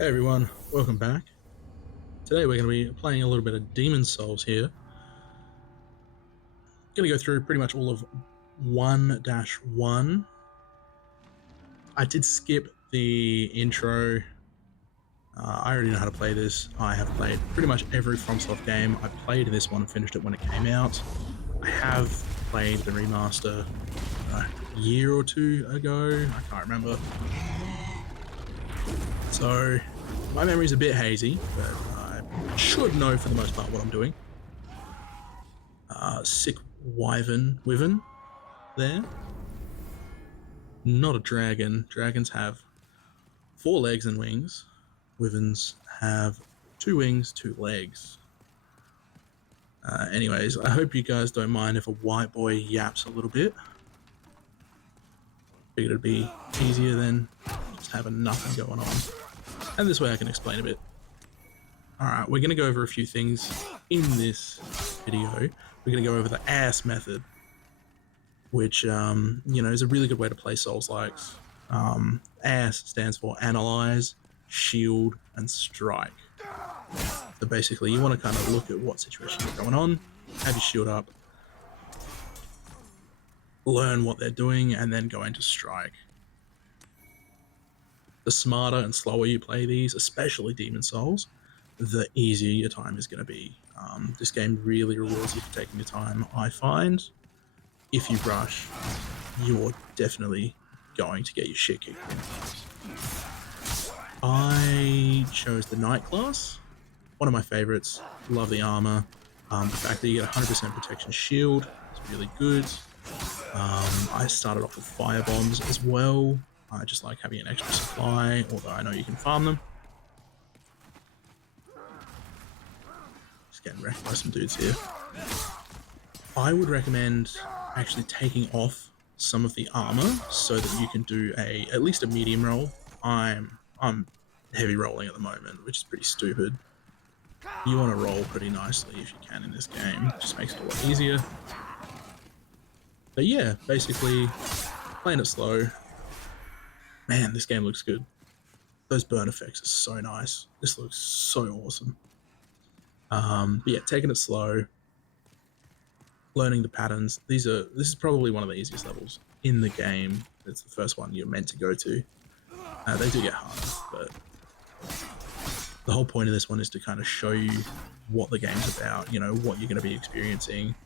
Hey everyone, welcome back. Today we're going to be playing a little bit of Demon Souls here. Going to go through pretty much all of 1-1. I did skip the intro. I already know how to play this. I have played pretty much every FromSoft game. I played this one and finished it when it came out. I have played the remaster a year or two ago. I can't remember. So my memory's a bit hazy, but I should know for the most part what I'm doing. Sick wyvern there. Not a dragon. Dragons have 4 legs and wings. Wyverns have 2 wings, 2 legs. Anyways, I hope you guys don't mind if a white boy yaps a little bit. Figured it'd be easier than just having nothing going on. And this way I can explain a bit. Alright, we're going to go over a few things in this video. We're going to go over the ass method, which is a really good way to play Souls-likes. AS stands for Analyze, Shield, and Strike. So basically, you want to kind of look at what situation is going on, have your shield up, learn what they're doing, and then go into Strike. The smarter and slower you play these, especially Demon Souls, the easier your time is going to be. This game really rewards you for taking your time, I find. If you rush, you're definitely going to get your shit kicked in. I chose the Knight class, one of my favorites. Love the armor. The fact that you get 100% protection shield is really good. I started off with fire bombs as well. I just like having an extra supply, although I know you can farm them. Just getting wrecked by some dudes here. I would recommend actually taking off some of the armor so that you can do at least a medium roll. I'm heavy rolling at the moment, which is pretty stupid. You want to roll pretty nicely if you can in this game. It just makes it a lot easier. But yeah, basically playing it slow. Man, this game looks good. Those burn effects are so nice. This looks so awesome. But yeah, taking it slow, learning the patterns. This is probably one of the easiest levels in the game. It's the first one you're meant to go to. They do get harder, but the whole point of this one is to kind of show you what the game's about, what you're going to be experiencing,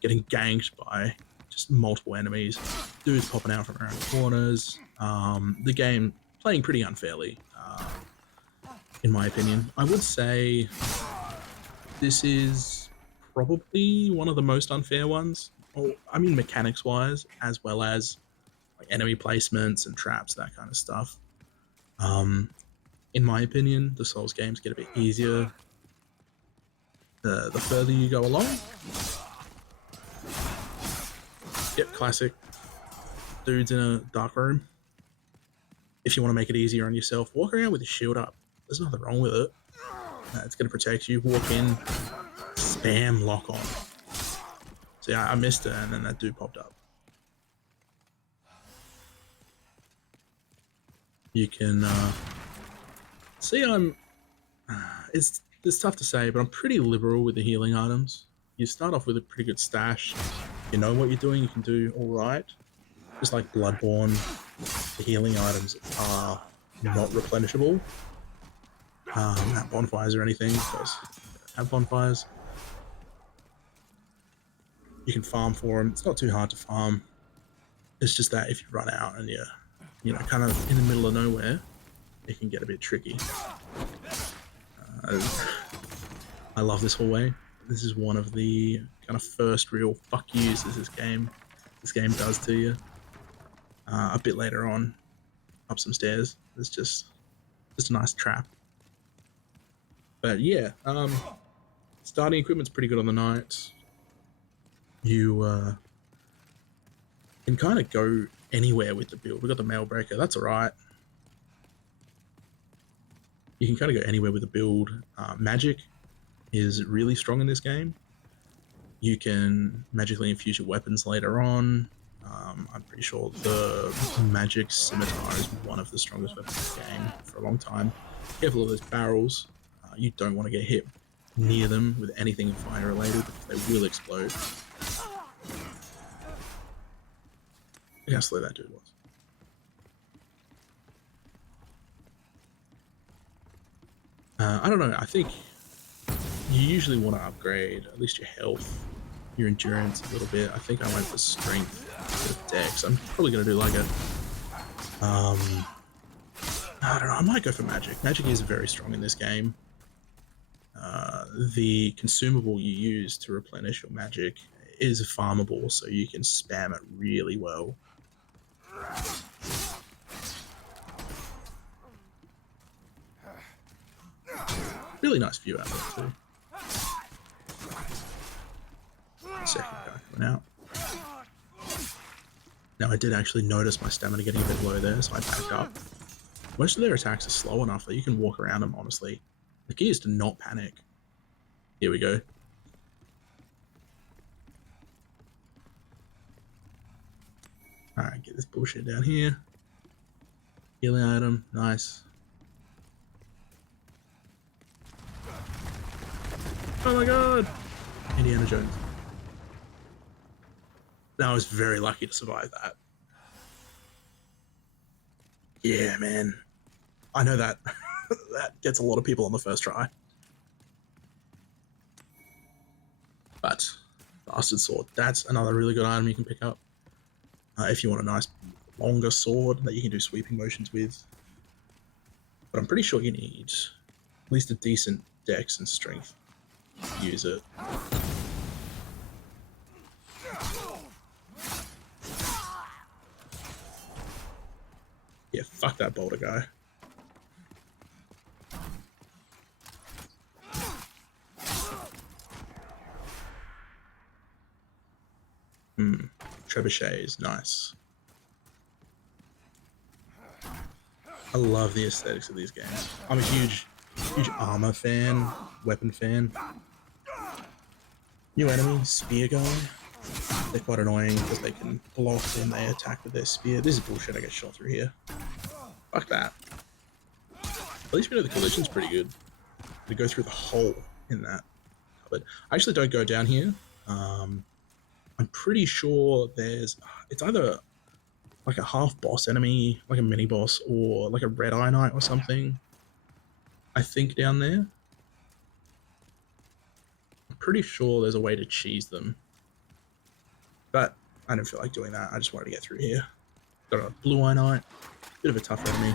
getting ganked by just multiple enemies, dudes popping out from around corners, the game playing pretty unfairly, in my opinion. I would say this is probably one of the most unfair ones. I mean, mechanics-wise, as well as like enemy placements and traps, that kind of stuff. In my opinion, the Souls games get a bit easier the further you go along. Yep, classic. Dudes in a dark room. If you want to make it easier on yourself, walk around with your shield up. There's nothing wrong with it. It's going to protect you. Walk in, spam lock on. So yeah, I missed it, and then that dude popped up. You can see it's tough to say, but I'm pretty liberal with the healing items. You start off with a pretty good stash. You know what you're doing, you can do all right. Just like Bloodborne, the healing items are not replenishable at bonfires or anything, because have bonfires. You can farm for them. It's not too hard to farm. It's just that if you run out and you're kind of in the middle of nowhere, it can get a bit tricky. I love this hallway. This is one of the kind of first real fuck yous this game does to you. A bit later on, up some stairs, there's just a nice trap. But yeah, starting equipment's pretty good on the Knight. You can kind of go anywhere with the build. We got the Mailbreaker, that's alright. You can kind of go anywhere with the build. Magic is really strong in this game. You can magically infuse your weapons later on. I'm pretty sure the magic scimitar is one of the strongest weapons in the game for a long time. Careful of those barrels. You don't want to get hit near them with anything fire related because they will explode. Look how slow that dude was. I don't know. I think you usually want to upgrade at least your health, your endurance a little bit. I think I went for strength with dex. I'm probably going to do like a I don't know. I might go for magic. Magic is very strong in this game. The consumable you use to replenish your magic is farmable, so you can spam it really well. Really nice view out there too. Second guy coming out. Now I did actually notice my stamina getting a bit low there, so I backed up. Most of their attacks are slow enough that you can walk around them, honestly. The key is to not panic. Here we go. Alright, get this bullshit down here. Healing item, nice. Oh my god! Indiana Jones. Now I was very lucky to survive that. Yeah, man. I know that that gets a lot of people on the first try. But bastard sword, that's another really good item you can pick up. If you want a nice longer sword that you can do sweeping motions with. But I'm pretty sure you need at least a decent dex and strength to use it. Yeah, fuck that boulder guy. Trebuchet is nice. I love the aesthetics of these games. I'm a huge armor fan, weapon fan. New enemy, spear guy. They're quite annoying because they can block when they attack with their spear. This is bullshit, I get shot through here. Fuck that. At least we know the collision's pretty good. We go through the hole in that cupboard. I actually don't go down here. I'm pretty sure it's either like a half boss enemy, like a mini boss, or like a red eye knight or something. I think down there. I'm pretty sure there's a way to cheese them. But I didn't feel like doing that. I just wanted to get through here. Got a blue eye knight. Bit of a tough enemy.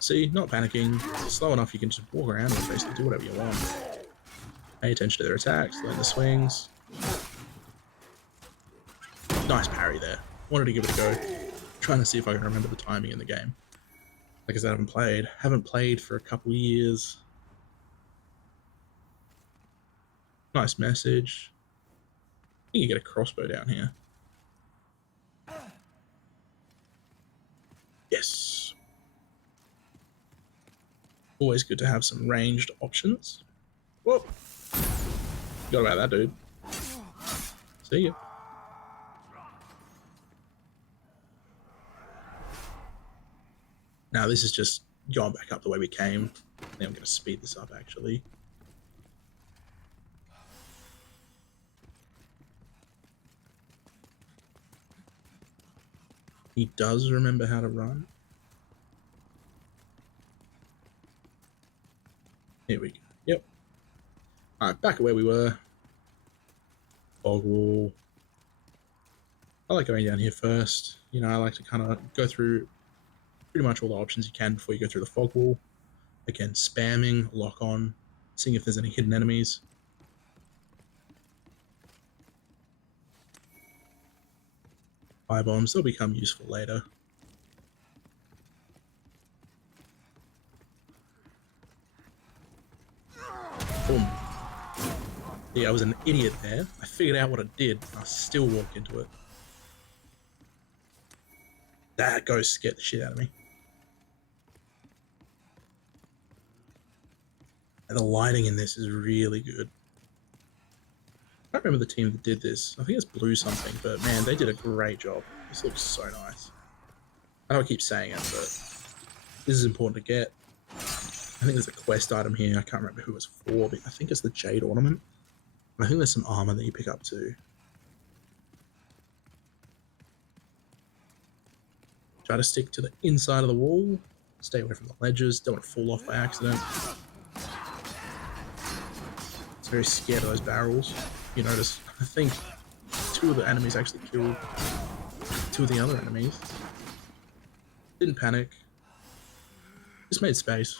See, not panicking. Slow enough you can just walk around and basically do whatever you want. Pay attention to their attacks, learn the swings. Nice parry there. Wanted to give it a go. Trying to see if I can remember the timing in the game. Like I said, I haven't played. Haven't played for a couple years. Nice message. I think you get a crossbow down here. Yes. Always good to have some ranged options. Whoa. Forgot about that, dude. See ya. Now this is just going back up the way we came. I think I'm going to speed this up, actually. He does remember how to run. Here we go. Yep. Alright, back at where we were. Fog wall. I like going down here first. You know, I like to kind of go through pretty much all the options you can before you go through the fog wall. Again, spamming, lock on, seeing if there's any hidden enemies. Fire bombs, they'll become useful later. Boom. Yeah, I was an idiot there. I figured out what I did, and I still walked into it. That ghost scared the shit out of me. And the lighting in this is really good. I don't remember the team that did this. I think it's Blue something, but man, they did a great job. This looks so nice. I know I keep saying it, but this is important to get. I think there's a quest item here. I can't remember who it's for, but I think it's the Jade Ornament. I think there's some armor that you pick up too. Try to stick to the inside of the wall. Stay away from the ledges. Don't want to fall off by accident. It's very scared of those barrels. You notice, I think two of the enemies actually killed two of the other enemies. Didn't panic. Just made space.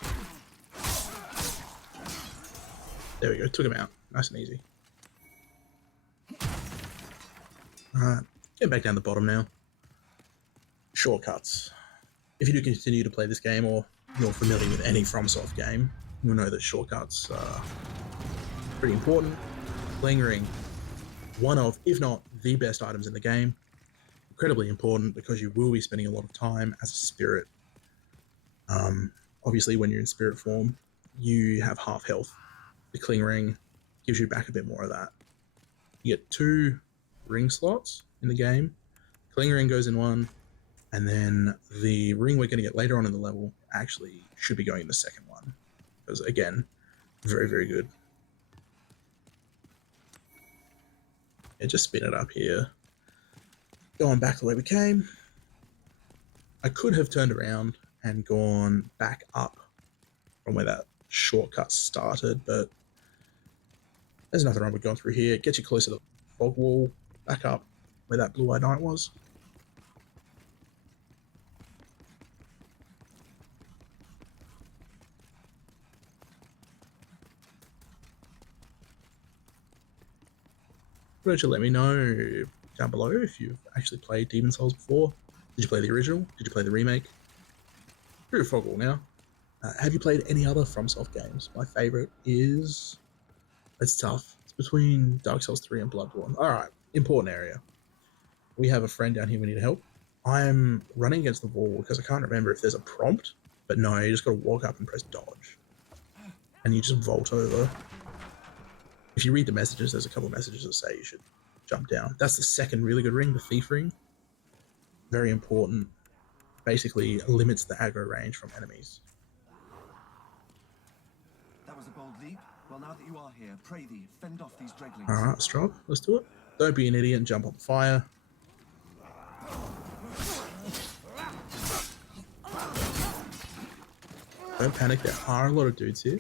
There we go. Took him out. Nice and easy. Alright. Get back down the bottom now. Shortcuts. If you do continue to play this game, or you're familiar with any FromSoft game, you'll know that shortcuts are pretty important. Cling Ring, one of, if not the best items in the game. Incredibly important because you will be spending a lot of time as a spirit. Obviously, when you're in spirit form, you have half health. The Cling Ring gives you back a bit more of that. You get 2 ring slots in the game. Cling Ring goes in one, and then the ring we're going to get later on in the level actually should be going in the second one. Because again, very, very good. Yeah, just spin it up here. Going back the way we came. I could have turned around and gone back up from where that shortcut started, but there's nothing wrong with going through here. Get you closer to the fog wall, back up where that blue-eyed knight was. Why don't you let me know down below if you've actually played Demon's Souls before? Did you play the original? Did you play the remake? Through a fog wall now. Have you played any other FromSoft games? My favorite is... It's tough. It's between Dark Souls 3 and Bloodborne. Alright, important area. We have a friend down here we need help. I'm running against the wall because I can't remember if there's a prompt, but no, you just gotta walk up and press dodge. And you just vault over. If you read the messages, there's a couple of messages that say you should jump down. That's the second really good ring, the Thief Ring. Very important. Basically limits the aggro range from enemies. That was a bold leap. Well, now that you are here, pray thee, fend off these dreglings. Alright, Strog, let's do it. Don't be an idiot and jump on the fire. Don't panic, there are a lot of dudes here.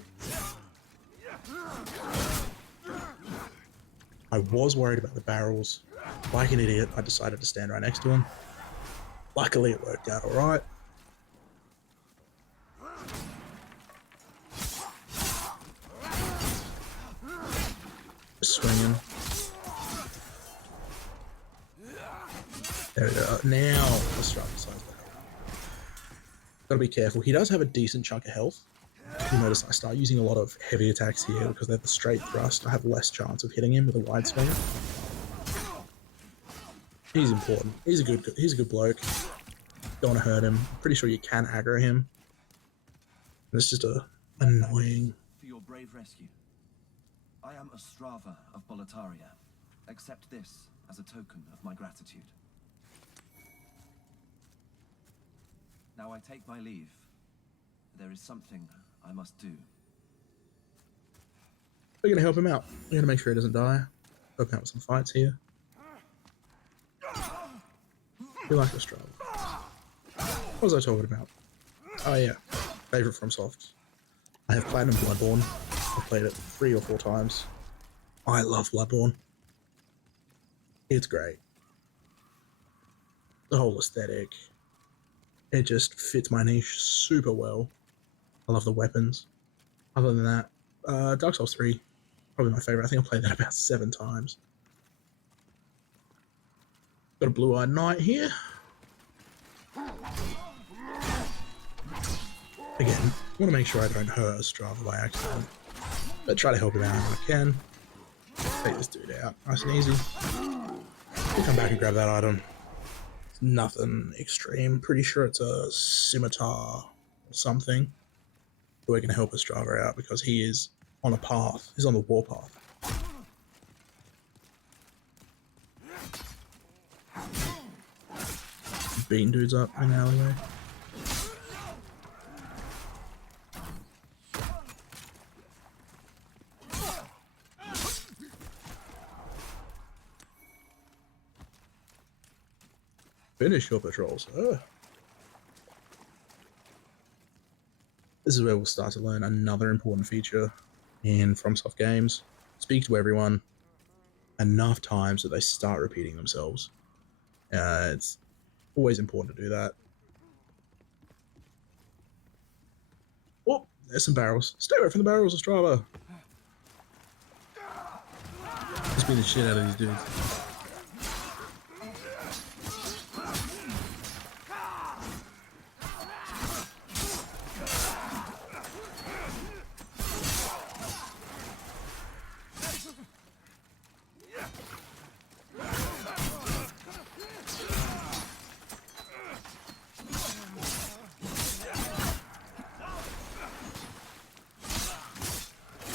I was worried about the barrels. Like an idiot, I decided to stand right next to him. Luckily, it worked out alright. Swinging. There we go. Now, let's try the size of that. Gotta be careful. He does have a decent chunk of health. You notice I start using a lot of heavy attacks here because they're the straight thrust. I have less chance of hitting him with a wide swing. He's important. He's a good bloke. Don't want to hurt him. I'm pretty sure you can aggro him. It's just annoying. For your brave rescue. I am Ostrava of Boletaria. Accept this as a token of my gratitude. Now I take my leave. There is something I must do. We're going to help him out. We're going to make sure he doesn't die. Help him out with some fights here. We like Ostrava. What was I talking about? Oh yeah, favorite FromSoft. I have Platinum Bloodborne. I've played it 3 or 4 times. I love Bloodborne. It's great. The whole aesthetic. It just fits my niche super well. I love the weapons. Other than that, Dark Souls 3, probably my favorite. I think I played that about 7 times. Got a blue-eyed knight here. Again, want to make sure I don't hurt Ostrava by accident, but try to help him out if I can. Take this dude out, nice and easy. We'll come back and grab that item. It's nothing extreme. Pretty sure it's a scimitar or something. But we're going to help Ostrava out because he is on a path. He's on the warpath. beating dudes up in the alleyway. Finish your patrols. This is where we'll start to learn another important feature in FromSoft games. Speak to everyone enough times that they start repeating themselves. It's always important to do that. Oh, there's some barrels. Stay away from the barrels, Ostrava. Just beat the shit out of these dudes.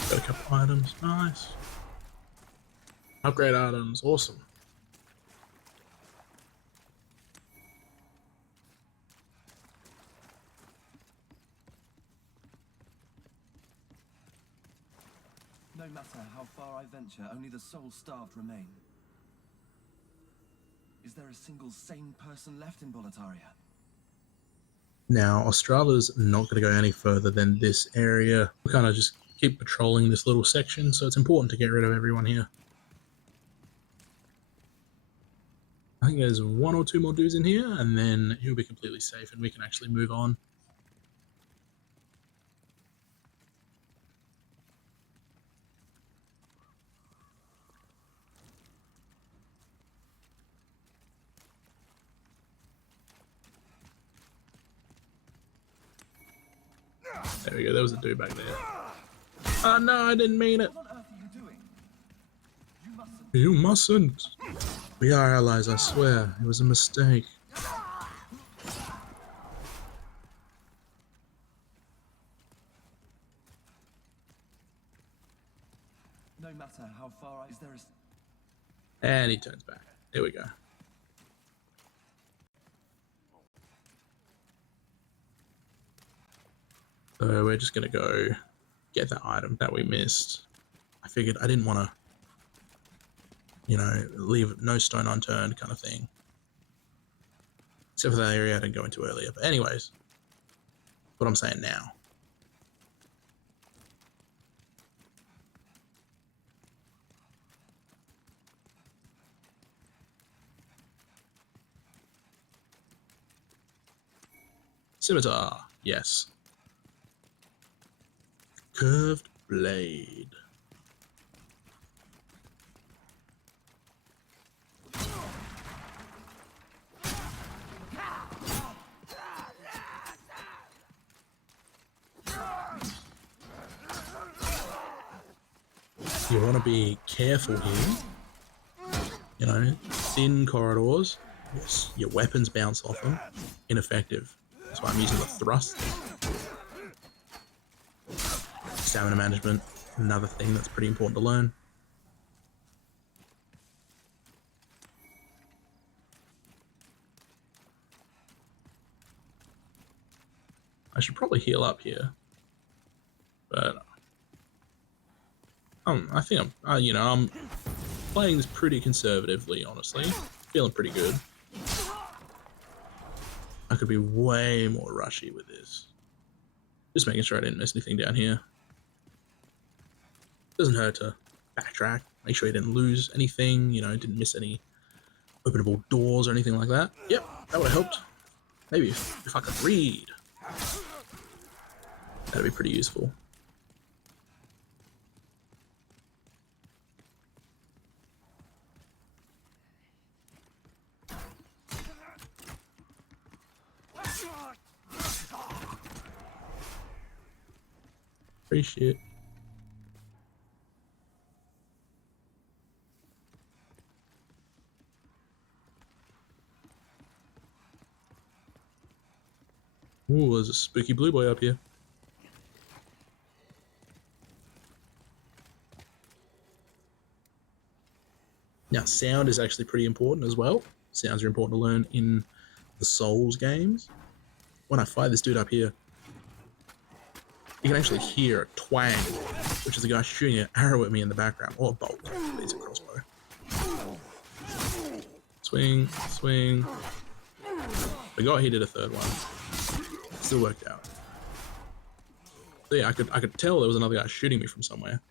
Got a couple items, nice. Upgrade items, awesome. No matter how far I venture, only the soul-starved remain. Is there a single sane person left in Boletaria? Now, Ostrava's not going to go any further than this area. We kind of just keep patrolling this little section, so it's important to get rid of everyone here. I think there's one or two more dudes in here, and then he'll be completely safe, and we can actually move on. There we go, there was a dude back there. Oh no, I didn't mean it. What on earth are you doing? You mustn't. We are allies, I swear. It was a mistake. No matter how far is there And he turns back. There we go. So we're just gonna go get that item that we missed. I figured I didn't want to, you know, leave no stone unturned kind of thing. Except for that area I didn't go into earlier. But anyways, what I'm saying now. Scimitar, yes. Curved blade. You want to be careful here. You know, thin corridors. Yes, your weapons bounce off them. Ineffective. That's why I'm using the thrust. Stamina management, another thing that's pretty important to learn. I should probably heal up here, but I think I'm playing this pretty conservatively, honestly. Feeling pretty good. I could be way more rushy with this. Just making sure I didn't miss anything down here. Doesn't hurt to backtrack, make sure you didn't lose anything, you know, didn't miss any openable doors or anything like that. Yep, that would have helped. Maybe if I could read. That'd be pretty useful. Appreciate it. Ooh, there's a spooky blue boy up here. Now, sound is actually pretty important as well. Sounds are important to learn in the Souls games, when I fight this dude up here, you can actually hear a twang, which is a guy shooting an arrow at me in the background, or a bolt. Actually, it's a crossbow. Swing, swing. Forgot he did a third one. Still worked out. So yeah, I could tell there was another guy shooting me from somewhere,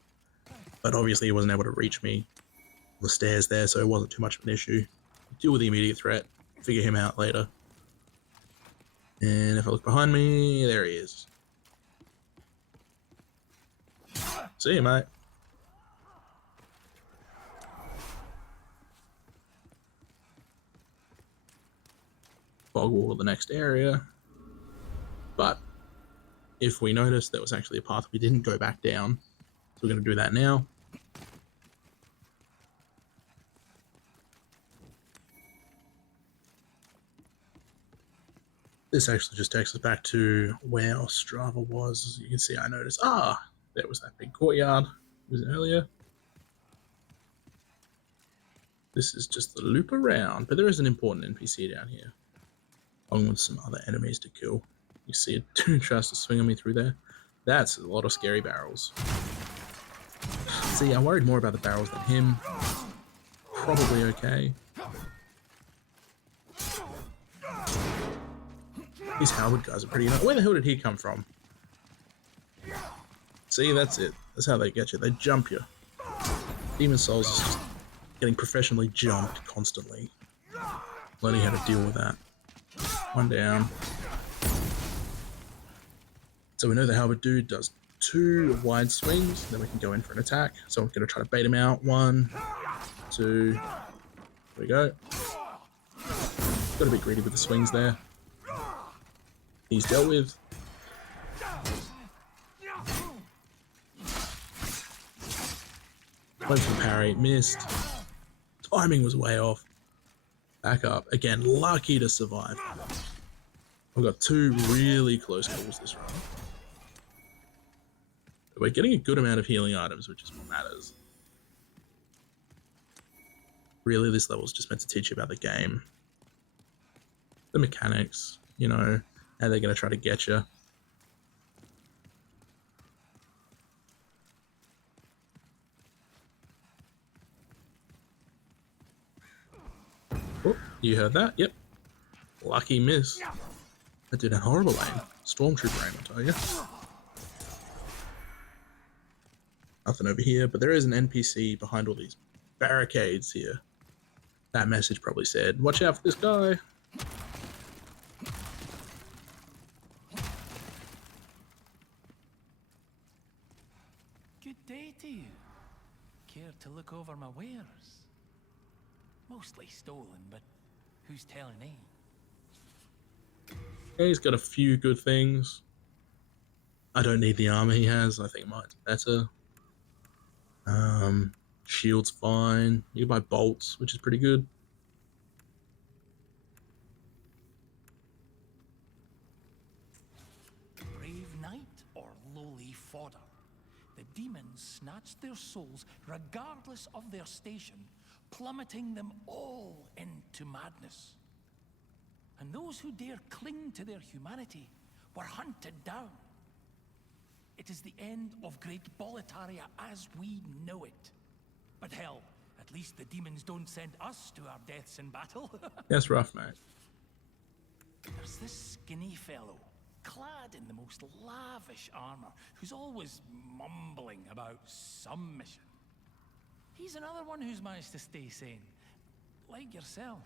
but obviously he wasn't able to reach me on the stairs there, so it wasn't too much of an issue. Deal with the immediate threat, figure him out later. And if I look behind me, there he is. See you, mate. Fog wall the next area. But if we notice there was actually a path we didn't go back down, so we're going to do that now. This actually just takes us back to where Ostrava was. As you can see, I noticed, there was that big courtyard. It was earlier. This is just the loop around, but there is an important NPC down here, along with some other enemies to kill. You see a dude tries to swing on me through there. That's a lot of scary barrels. See, I worried more about the barrels than him. Probably okay. These Howard guys are pretty enough. Where the hell did he come from? See, that's it. That's how they get you. They jump you. Demon Souls is just getting professionally jumped constantly. Learning how to deal with that. One down. So we know the Halberd dude does 2 wide swings, then we can go in for an attack. So I'm going to try to bait him out. 1, 2. There we go. Got to be greedy with the swings there. He's dealt with. Went for parry, missed. Timing was way off. Back up. Again, lucky to survive. I've got 2 really close calls this round. But we're getting a good amount of healing items, which is what matters. Really, this level is just meant to teach you about the game. The mechanics, you know, how they're going to try to get you. Oh, you heard that? Yep. Lucky miss. That did a horrible aim. Stormtrooper aim, I tell you. Nothing over here, but there is an NPC behind all these barricades here. That message probably said, watch out for this guy. Good day to you. Care to look over my wares? Mostly stolen, but who's telling, eh? Yeah, he's got a few good things. I don't need the armor he has. I think mine's better. Shield's fine. You can buy bolts, which is pretty good. Brave knight or lowly fodder? The demons snatched their souls regardless of their station, plummeting them all into madness. And those who dare cling to their humanity were hunted down. It is the end of Great Boletaria as we know it. But hell, at least the demons don't send us to our deaths in battle. That's rough, mate. There's this skinny fellow, clad in the most lavish armor, who's always mumbling about some mission. He's another one who's managed to stay sane, like yourself.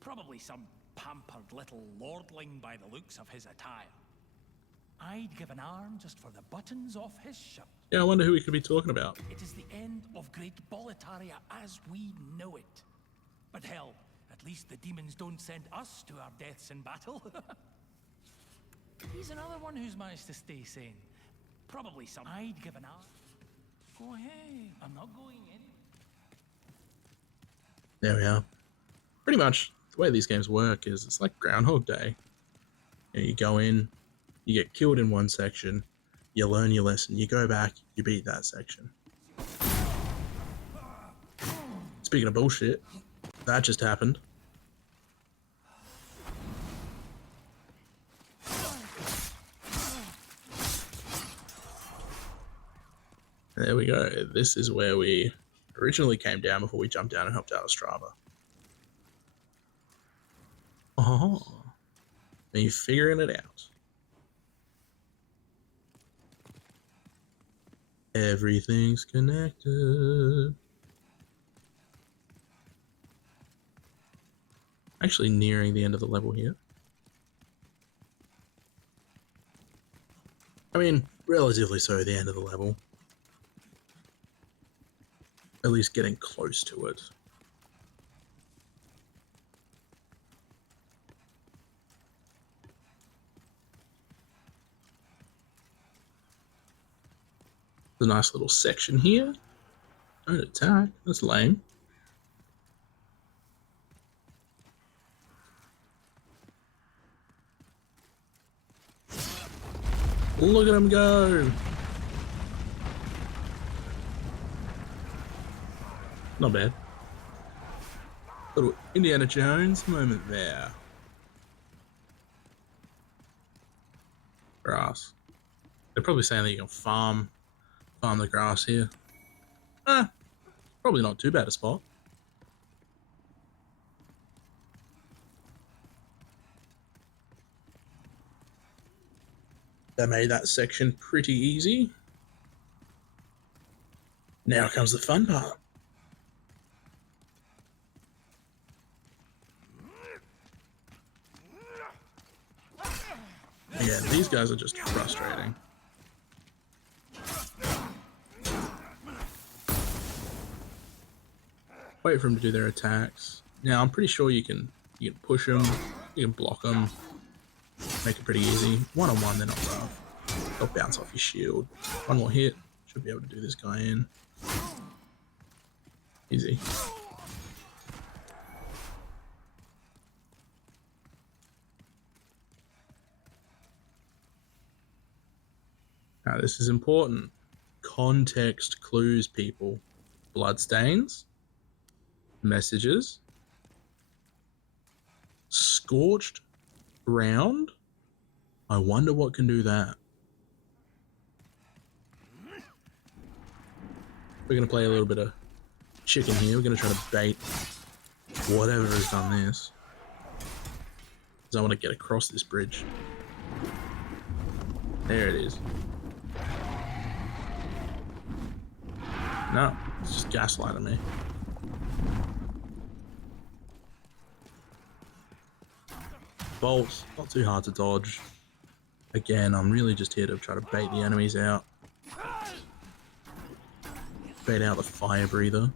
Probably some pampered little lordling by the looks of his attire. I'd give an arm just for the buttons off his shirt. Yeah, I wonder who we could be talking about. It is the end of Great Boletaria as we know it. But hell, at least the demons don't send us to our deaths in battle. He's another one who's managed to stay sane. Probably some. I'd give an arm. Go ahead, I'm not going in. There we are. Pretty much the way these games work is it's like Groundhog Day. You go in, you get killed in one section, you learn your lesson, you go back, you beat that section. Speaking of bullshit, that just happened. There we go. This is where we originally came down before we jumped down and helped out Ostrava. Oh, me figuring it out. Everything's connected. Actually nearing the end of the level here. I mean, relatively so, the end of the level. At least getting close to it. There's a nice little section here. Don't attack. That's lame. Look at him go. Not bad. Little Indiana Jones moment there. Grass. They're probably saying that you can farm the grass here. Probably not too bad a spot. They made that section pretty easy. Now comes the fun part. Yeah, these guys are just frustrating. Wait for them to do their attacks. Now I'm pretty sure you can push them, you can block them, make it pretty easy. One-on-one, they're not rough. They'll bounce off your shield. One more hit, should be able to do this guy in. Easy. Now this is important. Context clues, people. Bloodstains, messages, scorched ground. I wonder what can do that. We're gonna play a little bit of chicken here. We're gonna try to bait whatever has done this. Because I want to get across this bridge. There it is. No, it's just gaslighting me. Bolts, not too hard to dodge. Again, I'm really just here to try to bait the enemies out. Bait out the fire breather.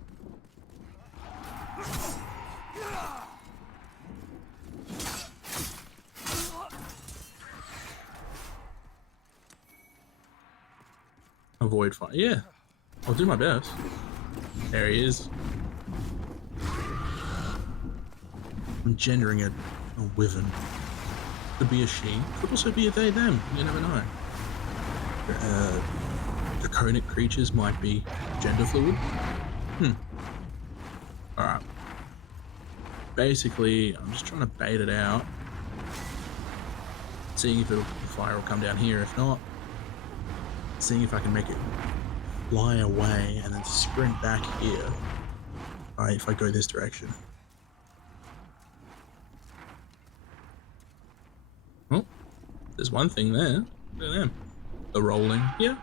Avoid fire. Yeah, I'll do my best. There he is. I'm gendering a wyvern. Could be a she, could also be a they, them. You never know. Draconic creatures might be gender fluid. Alright. Basically, I'm just trying to bait it out. Seeing if the fire will come down here. If not, seeing if I can make it fly away and then sprint back here. Alright, if I go this direction. Oh, there's one thing there. Look at them. The rolling. Yeah.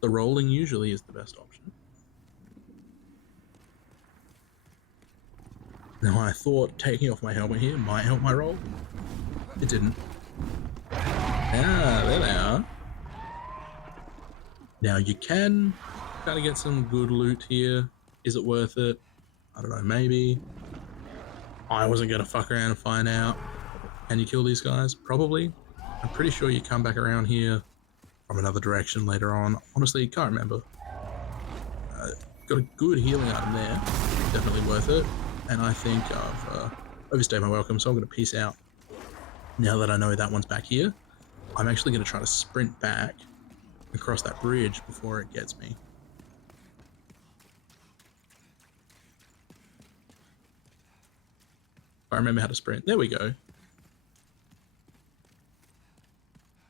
The rolling usually is the best option. Now I thought taking off my helmet here might help my roll. It didn't. Ah, there they are. Now you can kind of get some good loot here. Is it worth it? I don't know, maybe. I wasn't going to fuck around and find out. Can you kill these guys? Probably. I'm pretty sure you come back around here from another direction later on. Honestly, can't remember. Got a good healing item there. Definitely worth it. And I think I've overstayed my welcome, so I'm going to peace out. Now that I know that one's back here, I'm actually going to try to sprint back across that bridge before it gets me. If I remember how to sprint. There we go.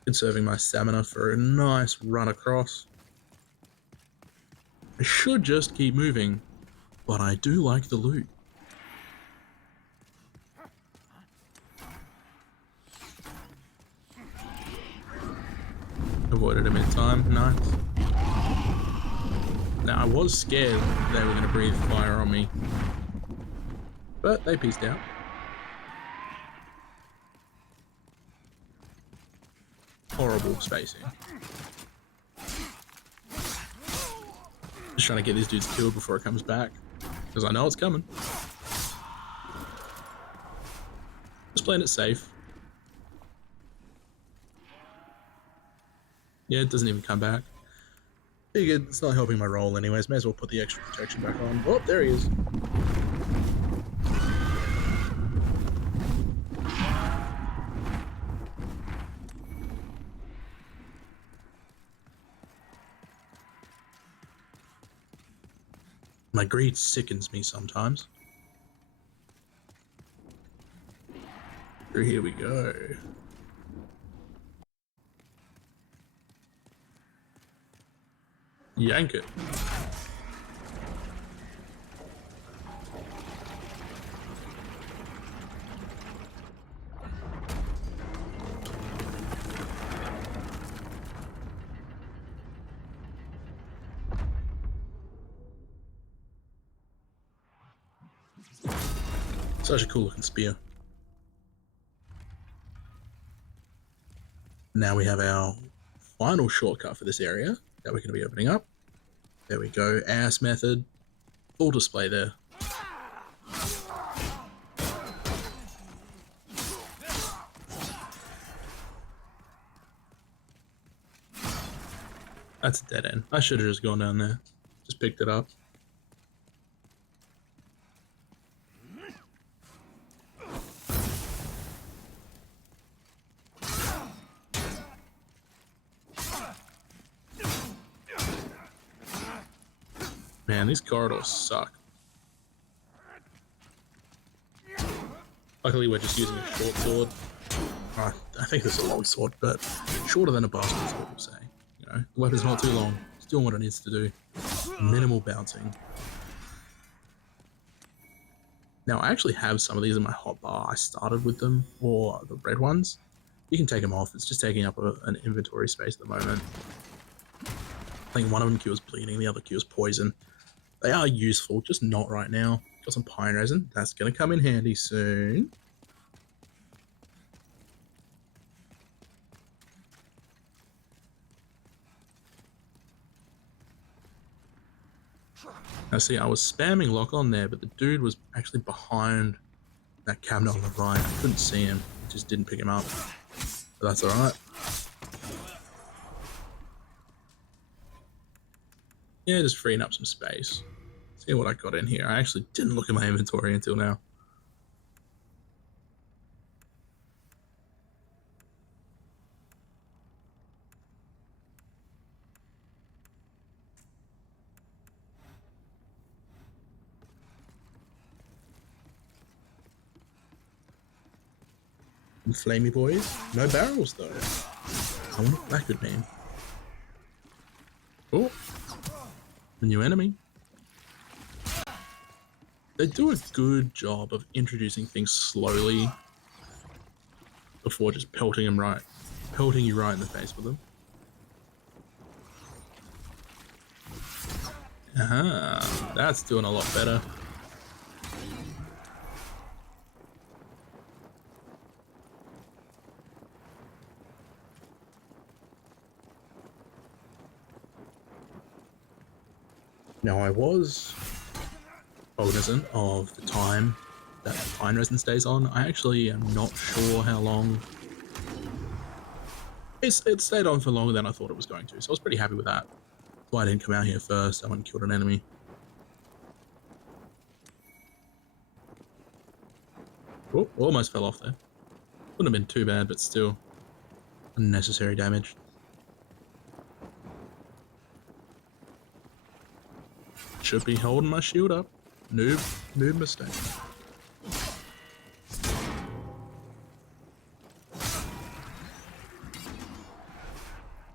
Conserving my stamina for a nice run across. I should just keep moving, but I do like the loot. Avoided him in time, nice. Now I was scared they were going to breathe fire on me, but they pieced out. Horrible spacing. Just trying to get these dudes killed before it comes back, because I know it's coming. Just playing it safe. Yeah, it doesn't even come back. Figured it's not helping my roll anyways, may as well put the extra protection back on. Oh, there he is. My greed sickens me sometimes. Here we go. Yank it. Such a cool looking spear. Now we have our final shortcut for this area that we're going to be opening up. There we go, ass method. Full display there. That's a dead end. I should have just gone down there. Just picked it up. Man, these corridors suck. Luckily, we're just using a short sword. I think this is a long sword, but shorter than a bastard sword, we'll say. You know, the weapon's not too long. It's doing what it needs to do. Minimal bouncing. Now, I actually have some of these in my hotbar. I started with them, or the red ones. You can take them off. It's just taking up an inventory space at the moment. I think one of them cures bleeding, the other cures poison. They are useful, just not right now. Got some pine resin. That's going to come in handy soon. Now see, I was spamming lock on there, but the dude was actually behind that cabinet on the right. I couldn't see him. I just didn't pick him up. But that's alright. Yeah, just freeing up some space. See what I got in here. I actually didn't look at my inventory until now. And flamey boys. No barrels though. I wonder what that could mean. Oh, a new enemy. They do a good job of introducing things slowly before just pelting you right in the face with them. Aha, that's doing a lot better. Now I was cognizant of the time that pine resin stays on. I actually am not sure how long. It stayed on for longer than I thought it was going to, so I was pretty happy with that. That's why I didn't come out here first. I went and killed an enemy. Oh, almost fell off there. Wouldn't have been too bad, but still unnecessary damage. Should be holding my shield up. Noob mistake.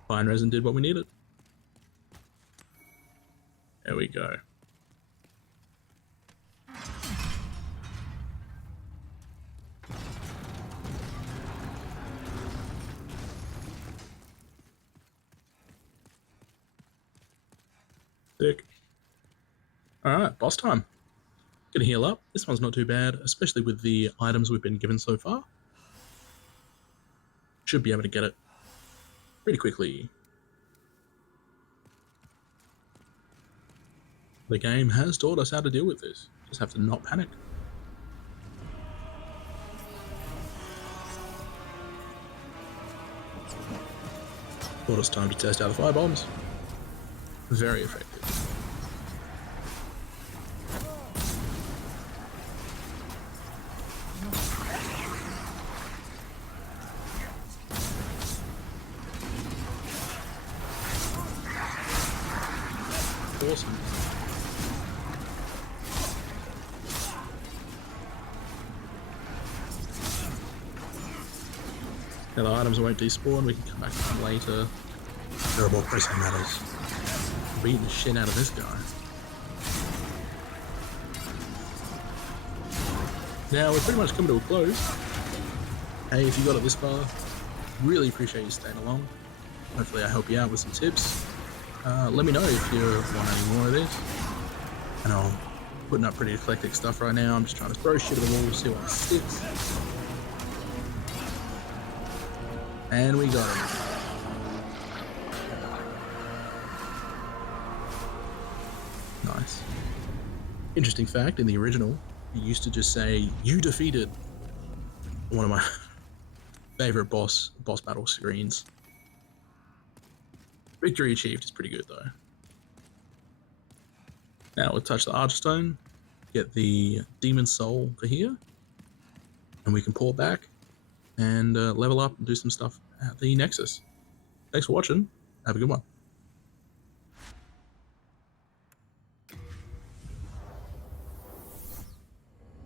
Pine resin did what we needed. There we go. Sick. Alright, boss time. Gonna heal up. This one's not too bad, especially with the items we've been given so far. Should be able to get it pretty quickly. The game has taught us how to deal with this. Just have to not panic. Thought it's time to test out the fire bombs. Very effective. Awesome. Now the items won't despawn, we can come back to them later. There are more pressing matters. Beating the shit out of this guy. Now we're pretty much coming to a close. Hey, if you got it this far, really appreciate you staying along. Hopefully I help you out with some tips. Let me know if you want any more of this. I know I'm putting up pretty eclectic stuff right now. I'm just trying to throw shit at the wall, see what sticks. And we got him. Nice. Interesting fact, in the original, it used to just say, "You defeated." One of my favorite boss battle screens. Victory achieved is pretty good though. Now we'll touch the Archstone, get the Demon Soul for here, and we can pull back and level up and do some stuff at the Nexus. Thanks for watching. Have a good one.